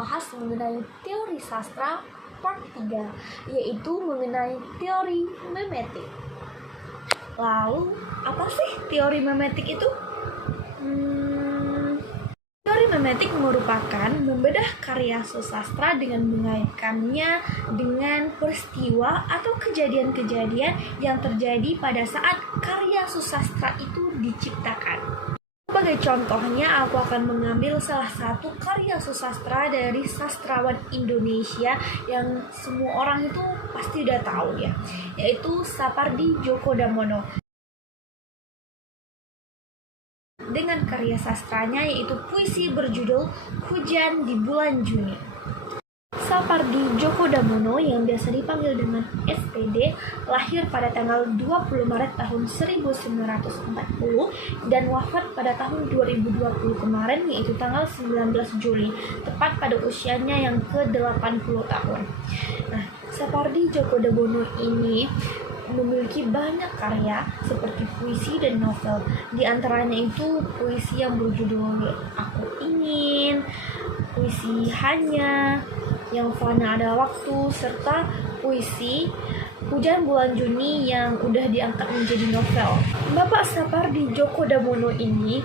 membahas mengenai teori sastra part 3, yaitu mengenai teori memetik. Lalu, apa sih teori memetik itu? Teori memetik merupakan membedah karya sastra dengan mengaitkannya dengan peristiwa atau kejadian-kejadian yang terjadi pada saat karya sastra itu diciptakan. Sebagai contohnya, aku akan mengambil salah satu karya sastra dari sastrawan Indonesia yang semua orang itu pasti udah tahu ya, yaitu Sapardi Djoko Damono. Dengan karya sastranya yaitu puisi berjudul Hujan di Bulan Juni. Sapardi Djoko Damono yang biasa dipanggil dengan SPD lahir pada tanggal 20 Maret tahun 1940 dan wafat pada tahun 2020 kemarin yaitu tanggal 19 Juli, tepat pada usianya yang ke-80 tahun. Nah, Sapardi Djoko Damono ini memiliki banyak karya seperti puisi dan novel. Di antaranya itu puisi yang berjudul Aku Ingin, puisi Hanya, Yang Fana Adalah Waktu, serta puisi Hujan Bulan Juni yang udah diangkat menjadi novel. Bapak Sapardi Djoko Damono ini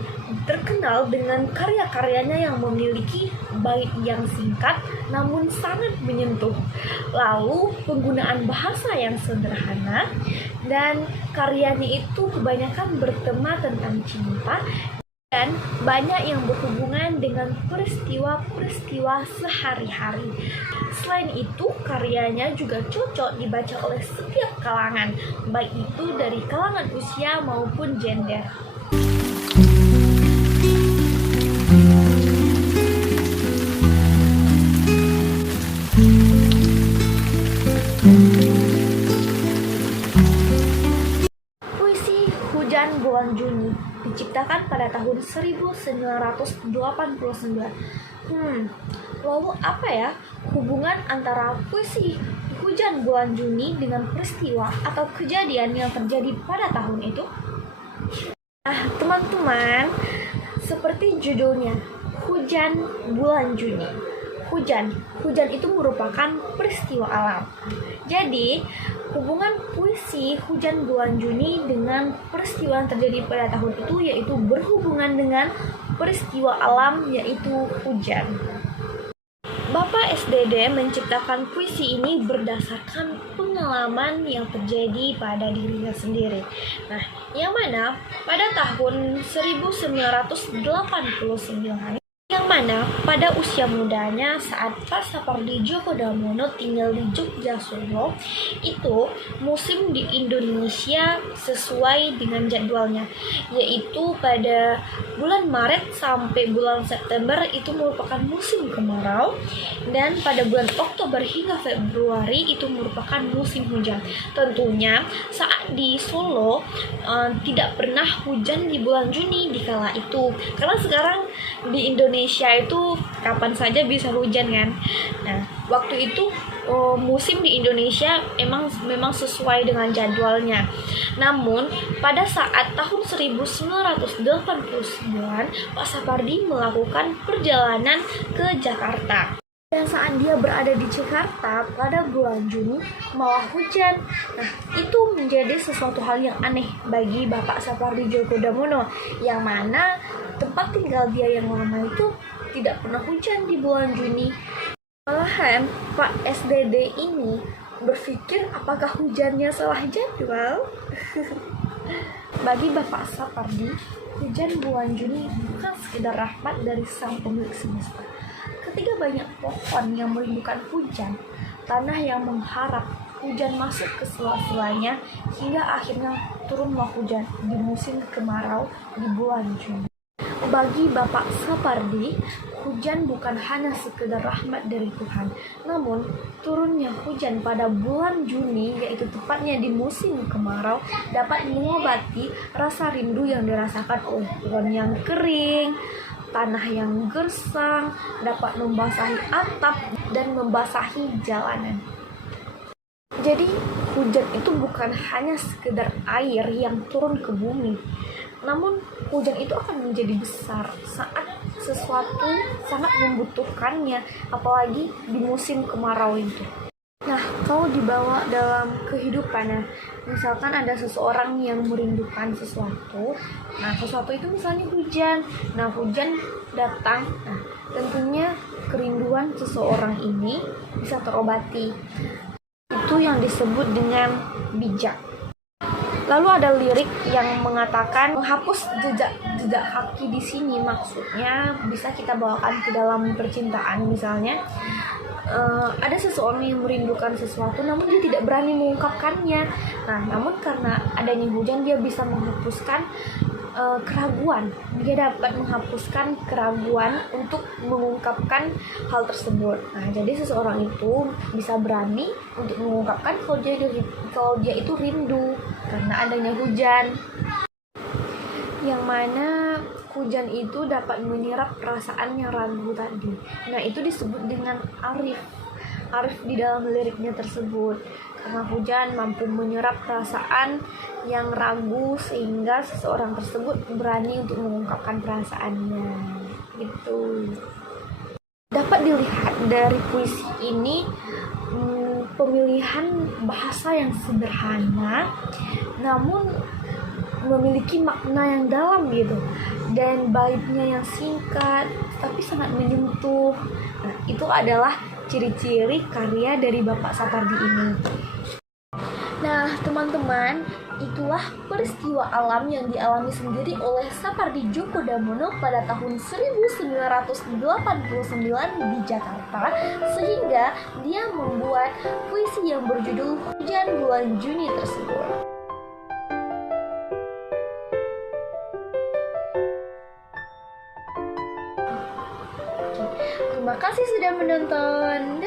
terkenal dengan karya-karyanya yang memiliki bait yang singkat namun sangat menyentuh. Lalu penggunaan bahasa yang sederhana dan karyanya itu kebanyakan bertema tentang cinta dan banyak yang berhubungan dengan peristiwa-peristiwa sehari-hari. Selain itu, karyanya juga cocok dibaca oleh setiap kalangan, baik itu dari kalangan usia maupun gender. Puisi Hujan Bulan Juni diciptakan pada tahun 1989. Lalu apa ya hubungan antara puisi Hujan Bulan Juni dengan peristiwa atau kejadian yang terjadi pada tahun itu? Nah, teman-teman, seperti judulnya, Hujan Bulan Juni. Hujan itu merupakan peristiwa alam. Jadi, hubungan puisi Hujan Bulan Juni dengan peristiwa yang terjadi pada tahun itu yaitu berhubungan dengan peristiwa alam yaitu hujan. Bapak SDD menciptakan puisi ini berdasarkan pengalaman yang terjadi pada dirinya sendiri. Nah, yang mana pada tahun 1989 yang mana pada usia mudanya saat Pak Sapardi Djoko Damono tinggal di Jogja Solo, itu musim di Indonesia sesuai dengan jadwalnya, yaitu pada bulan Maret sampai bulan September itu merupakan musim kemarau, dan pada bulan Oktober hingga Februari itu merupakan musim hujan. Tentunya saat di Solo tidak pernah hujan di bulan Juni di kala itu, karena sekarang di Indonesia itu kapan saja bisa hujan kan. Nah, waktu itu musim di Indonesia memang sesuai dengan jadwalnya. Namun pada saat tahun 1989 Pak Sapardi melakukan perjalanan ke Jakarta. Dan saat dia berada di Jakarta pada bulan Juni malah hujan. Nah, itu menjadi sesuatu hal yang aneh bagi Bapak Sapardi Djoko Damono, yang mana tempat tinggal dia yang lama itu tidak pernah hujan di bulan Juni. Malahan Pak SDD ini berpikir apakah hujannya salah jadwal? Bagi Bapak Sapardi, hujan bulan Juni bukan sekedar rahmat dari sang pemilik semesta. Ketika banyak pohon yang merindukan hujan, tanah yang mengharap hujan masuk ke sela-selanya, hingga akhirnya turunlah hujan di musim kemarau di bulan Juni. Bagi Bapak Sapardi, hujan bukan hanya sekedar rahmat dari Tuhan, namun turunnya hujan pada bulan Juni, yaitu tepatnya di musim kemarau, dapat mengobati rasa rindu yang dirasakan oleh pohon yang kering, tanah yang gersang, dapat membasahi atap dan membasahi jalanan. Jadi hujan itu bukan hanya sekedar air yang turun ke bumi, namun hujan itu akan menjadi besar saat sesuatu sangat membutuhkannya, apalagi di musim kemarau itu. Nah, kalau dibawa dalam kehidupan, nah, misalkan ada seseorang yang merindukan sesuatu, nah sesuatu itu misalnya hujan, nah hujan datang, nah tentunya kerinduan seseorang ini bisa terobati. Itu yang disebut dengan bijak. Lalu ada lirik yang mengatakan menghapus jejak kaki di sini, maksudnya bisa kita bawakan ke dalam percintaan. Misalnya ada seseorang yang merindukan sesuatu namun dia tidak berani mengungkapkannya. Nah, namun karena adanya hujan dia bisa menghapuskan keraguan. Dia dapat menghapuskan keraguan untuk mengungkapkan hal tersebut. Nah, jadi seseorang itu bisa berani untuk mengungkapkan kalau dia itu rindu karena adanya hujan. Yang mana hujan itu dapat menyerap perasaan yang ragu tadi. Nah, itu disebut dengan arif. Arif di dalam liriknya tersebut. Karena hujan mampu menyerap perasaan yang ragu sehingga seseorang tersebut berani untuk mengungkapkan perasaannya. Gitu. Dapat dilihat dari puisi ini pemilihan bahasa yang sederhana namun memiliki makna yang dalam gitu, dan baitnya yang singkat tapi sangat menyentuh. Nah, itu adalah ciri-ciri karya dari Bapak Sapardi ini. Nah, teman-teman, itulah peristiwa alam yang dialami sendiri oleh Sapardi Djoko Damono pada tahun 1989 di Jakarta, sehingga dia membuat puisi yang berjudul Hujan Bulan Juni tersebut. Terima kasih sudah menonton.